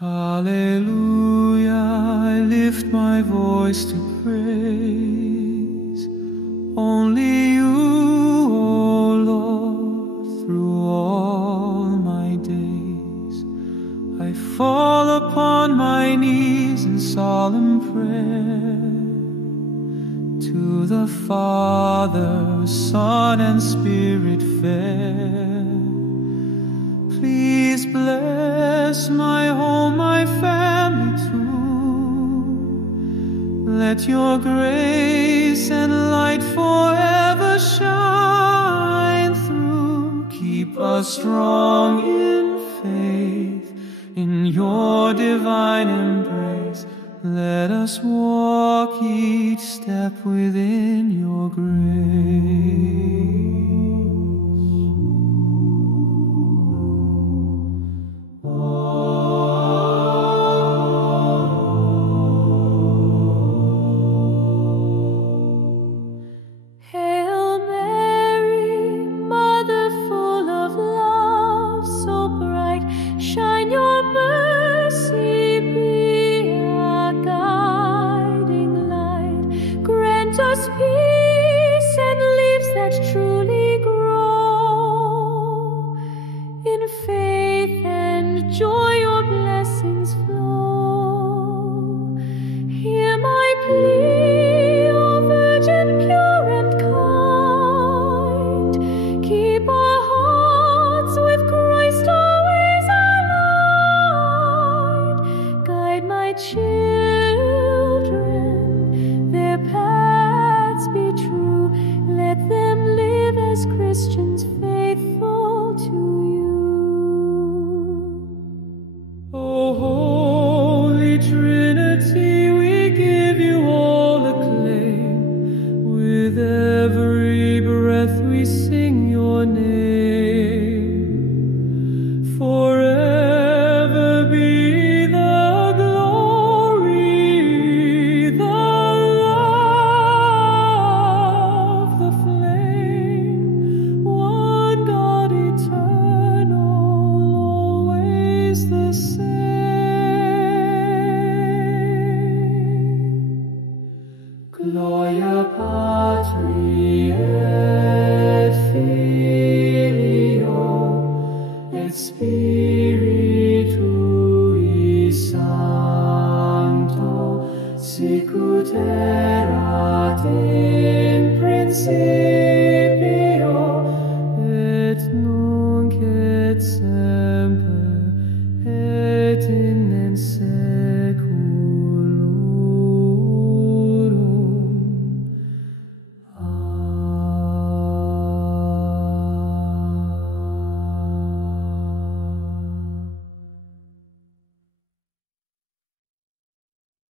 Hallelujah, I lift my voice to praise only you, O Lord, through all my days. I fall upon my knees in solemn prayer to the Father, Son, and Spirit fair. Please bless my home, my family too. Let your grace and light forever shine through. Keep us strong in faith, in your divine embrace. Let us walk each step within your grace. Peace and leaves that truly grow. In faith and joy your blessings flow. Hear my plea, O Virgin pure and kind. Keep our hearts with Christ always aligned. Guide my children, their paths be true. Let them live as Christians faithful to you. O Holy Trinity, we give you all acclaim. With every breath we sing your name. Forever be the glory, the love, the flame, one God eternal, always the same. Gloria Patri et Filio et Spiritui Sancto, sic ut erat in principio et nunc